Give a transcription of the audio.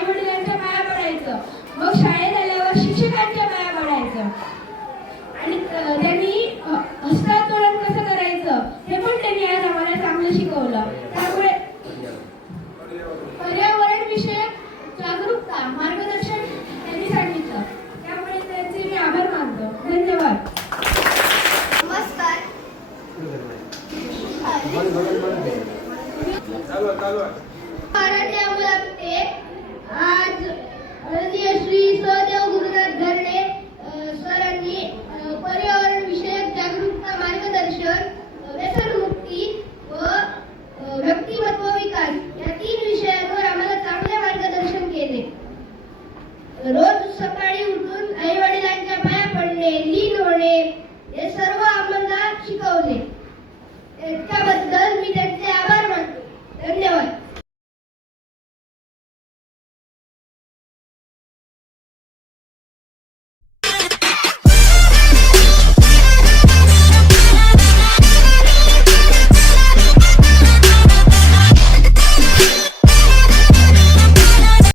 आई वडिलांच्या पाया पडायचं, मग शाळेत आल्यावर शिक्षकांच्या पाया पडायचं आणि त्यांनी हस्तांदोलन कसं करायचं हे पण त्यांनी आज आम्हाला चांगलं शिकवलं. त्यामुळे पर्यावरण विषयक जागरूकता मार्गदर्शन त्यांनी सांगितलं, त्यामुळे त्यांचे मी आभार मानतो. धन्यवाद. नमस्कार. मराठी मुलाखती आज